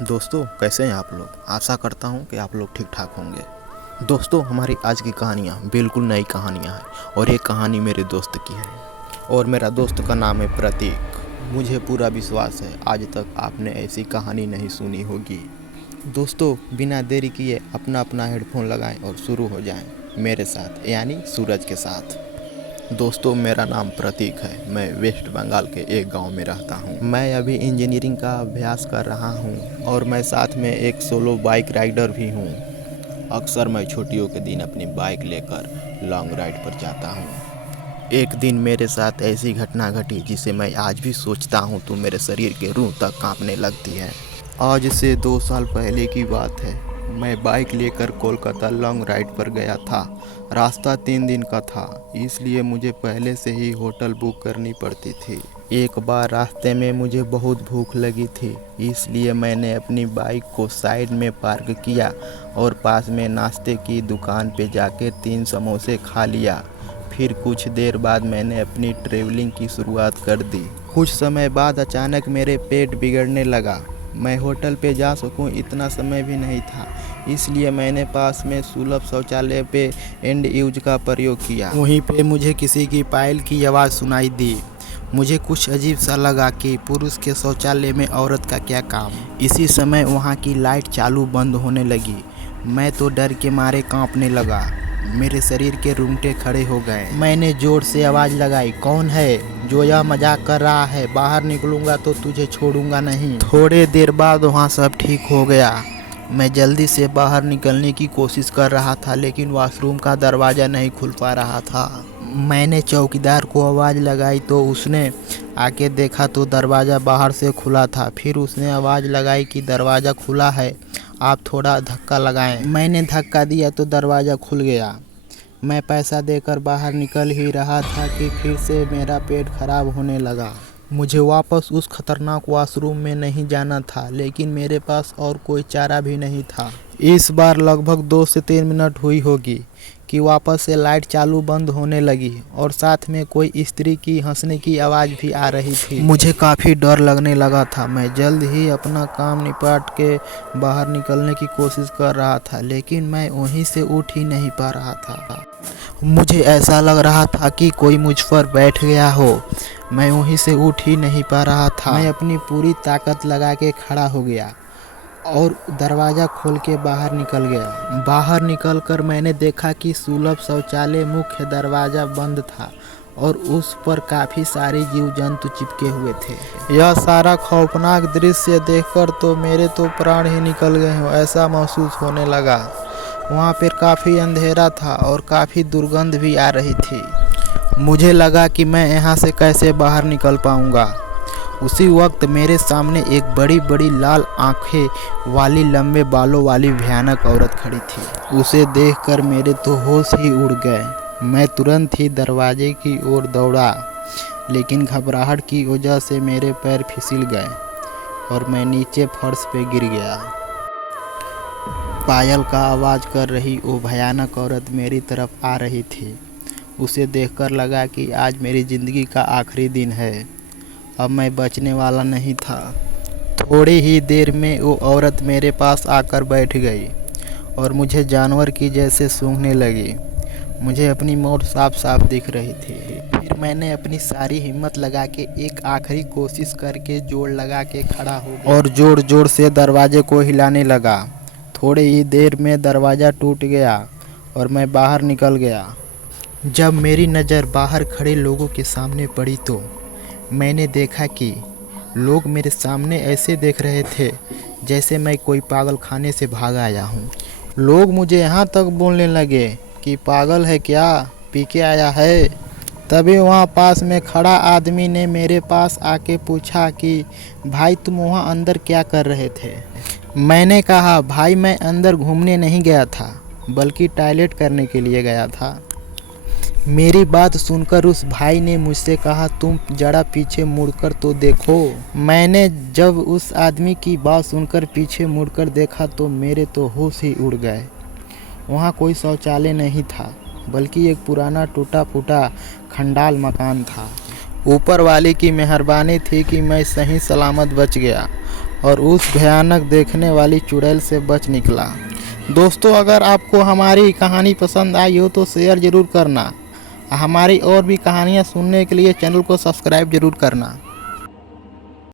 दोस्तों, कैसे हैं आप लोग। आशा करता हूं कि आप लोग ठीक ठाक होंगे। दोस्तों, हमारी आज की कहानियां बिल्कुल नई कहानियां हैं और ये कहानी मेरे दोस्त की है और मेरा दोस्त का नाम है प्रतीक। मुझे पूरा विश्वास है आज तक आपने ऐसी कहानी नहीं सुनी होगी। दोस्तों, बिना देरी किए अपना अपना हेडफोन लगाएं और शुरू हो जाएं मेरे साथ, यानी सूरज के साथ। दोस्तों, मेरा नाम प्रतीक है। मैं वेस्ट बंगाल के एक गांव में रहता हूं। मैं अभी इंजीनियरिंग का अभ्यास कर रहा हूं और मैं साथ में एक सोलो बाइक राइडर भी हूं। अक्सर मैं छुट्टियों के दिन अपनी बाइक लेकर लॉन्ग राइड पर जाता हूं। एक दिन मेरे साथ ऐसी घटना घटी जिसे मैं आज भी सोचता हूं तो मेरे शरीर के रूह तक कांपने लगती है। आज से 2 साल पहले की बात है। मैं बाइक लेकर कोलकाता लॉन्ग राइड पर गया था। रास्ता 3 दिन का था, इसलिए मुझे पहले से ही होटल बुक करनी पड़ती थी। एक बार रास्ते में मुझे बहुत भूख लगी थी, इसलिए मैंने अपनी बाइक को साइड में पार्क किया और पास में नाश्ते की दुकान पे जाकर 3 समोसे खा लिया। फिर कुछ देर बाद मैंने अपनी ट्रैवलिंग की शुरुआत कर दी। कुछ समय बाद अचानक मेरे पेट बिगड़ने लगा। मैं होटल पे जा सकूं इतना समय भी नहीं था, इसलिए मैंने पास में सुलभ शौचालय पे एंड यूज का प्रयोग किया। वहीं पे मुझे किसी की पायल की आवाज़ सुनाई दी। मुझे कुछ अजीब सा लगा कि पुरुष के शौचालय में औरत का क्या काम। इसी समय वहाँ की लाइट चालू बंद होने लगी। मैं तो डर के मारे कांपने लगा। मेरे शरीर के रूंगटे खड़े हो गए। मैंने जोर से आवाज़ लगाई, कौन है जो यह मजाक कर रहा है? बाहर निकलूंगा तो तुझे छोड़ूंगा नहीं। थोड़े देर बाद वहाँ सब ठीक हो गया। मैं जल्दी से बाहर निकलने की कोशिश कर रहा था, लेकिन वॉशरूम का दरवाज़ा नहीं खुल पा रहा था। मैंने चौकीदार को आवाज़ लगाई तो उसने आके देखा तो दरवाज़ा बाहर से खुला था। फिर उसने आवाज़ लगाई कि दरवाज़ा खुला है, आप थोड़ा धक्का लगाएं। मैंने धक्का दिया तो दरवाज़ा खुल गया। मैं पैसा देकर बाहर निकल ही रहा था कि फिर से मेरा पेट खराब होने लगा। मुझे वापस उस खतरनाक वॉशरूम में नहीं जाना था, लेकिन मेरे पास और कोई चारा भी नहीं था। इस बार लगभग 2 से 3 मिनट हुई होगी कि वापस से लाइट चालू बंद होने लगी और साथ में कोई स्त्री की हंसने की आवाज़ भी आ रही थी। मुझे काफ़ी डर लगने लगा था। मैं जल्द ही अपना काम निपटा के बाहर निकलने की कोशिश कर रहा था, लेकिन मैं वहीं से उठ ही नहीं पा रहा था। मुझे ऐसा लग रहा था कि कोई मुझ पर बैठ गया हो। मैं वहीं से उठ ही नहीं पा रहा था। मैं अपनी पूरी ताकत लगा के खड़ा हो गया और दरवाज़ा खोल के बाहर निकल गया। बाहर निकलकर मैंने देखा कि सुलभ शौचालय मुख्य दरवाज़ा बंद था और उस पर काफ़ी सारे जीव जंतु चिपके हुए थे। यह सारा खौफनाक दृश्य देखकर तो मेरे तो प्राण ही निकल गए हो ऐसा महसूस होने लगा। वहाँ पर काफ़ी अंधेरा था और काफ़ी दुर्गंध भी आ रही थी। मुझे लगा कि मैं यहाँ से कैसे बाहर निकल पाऊँगा। उसी वक्त मेरे सामने एक बड़ी बड़ी लाल आंखें वाली लंबे बालों वाली भयानक औरत खड़ी थी। उसे देखकर मेरे तो होश ही उड़ गए। मैं तुरंत ही दरवाजे की ओर दौड़ा, लेकिन घबराहट की वजह से मेरे पैर फिसल गए और मैं नीचे फर्श पे गिर गया। पायल का आवाज़ कर रही वो भयानक औरत मेरी तरफ आ रही थी। उसे देखकर लगा कि आज मेरी ज़िंदगी का आखिरी दिन है। अब मैं बचने वाला नहीं था। थोड़ी ही देर में वो औरत मेरे पास आकर बैठ गई और मुझे जानवर की जैसे सूंघने लगी। मुझे अपनी मौत साफ साफ दिख रही थी। फिर मैंने अपनी सारी हिम्मत लगा के एक आखिरी कोशिश करके जोर लगा के खड़ा हो गया और जोर जोर से दरवाजे को हिलाने लगा। थोड़ी ही देर में दरवाज़ा टूट गया और मैं बाहर निकल गया। जब मेरी नज़र बाहर खड़े लोगों के सामने पड़ी तो मैंने देखा कि लोग मेरे सामने ऐसे देख रहे थे जैसे मैं कोई पागल खाने से भाग आया हूँ। लोग मुझे यहाँ तक बोलने लगे कि पागल है क्या, पी के आया है। तभी वहाँ पास में खड़ा आदमी ने मेरे पास आके पूछा कि भाई तुम वहाँ अंदर क्या कर रहे थे। मैंने कहा भाई मैं अंदर घूमने नहीं गया था, बल्कि टॉयलेट करने के लिए गया था। मेरी बात सुनकर उस भाई ने मुझसे कहा तुम जरा पीछे मुड़कर तो देखो। मैंने जब उस आदमी की बात सुनकर पीछे मुड़कर देखा तो मेरे तो होश ही उड़ गए। वहाँ कोई शौचालय नहीं था, बल्कि एक पुराना टूटा फूटा खंडाल मकान था। ऊपर वाले की मेहरबानी थी कि मैं सही सलामत बच गया और उस भयानक देखने वाली चुड़ैल से बच निकला। दोस्तों, अगर आपको हमारी कहानी पसंद आई हो तो शेयर ज़रूर करना। हमारी और भी कहानियाँ सुनने के लिए चैनल को सब्सक्राइब ज़रूर करना।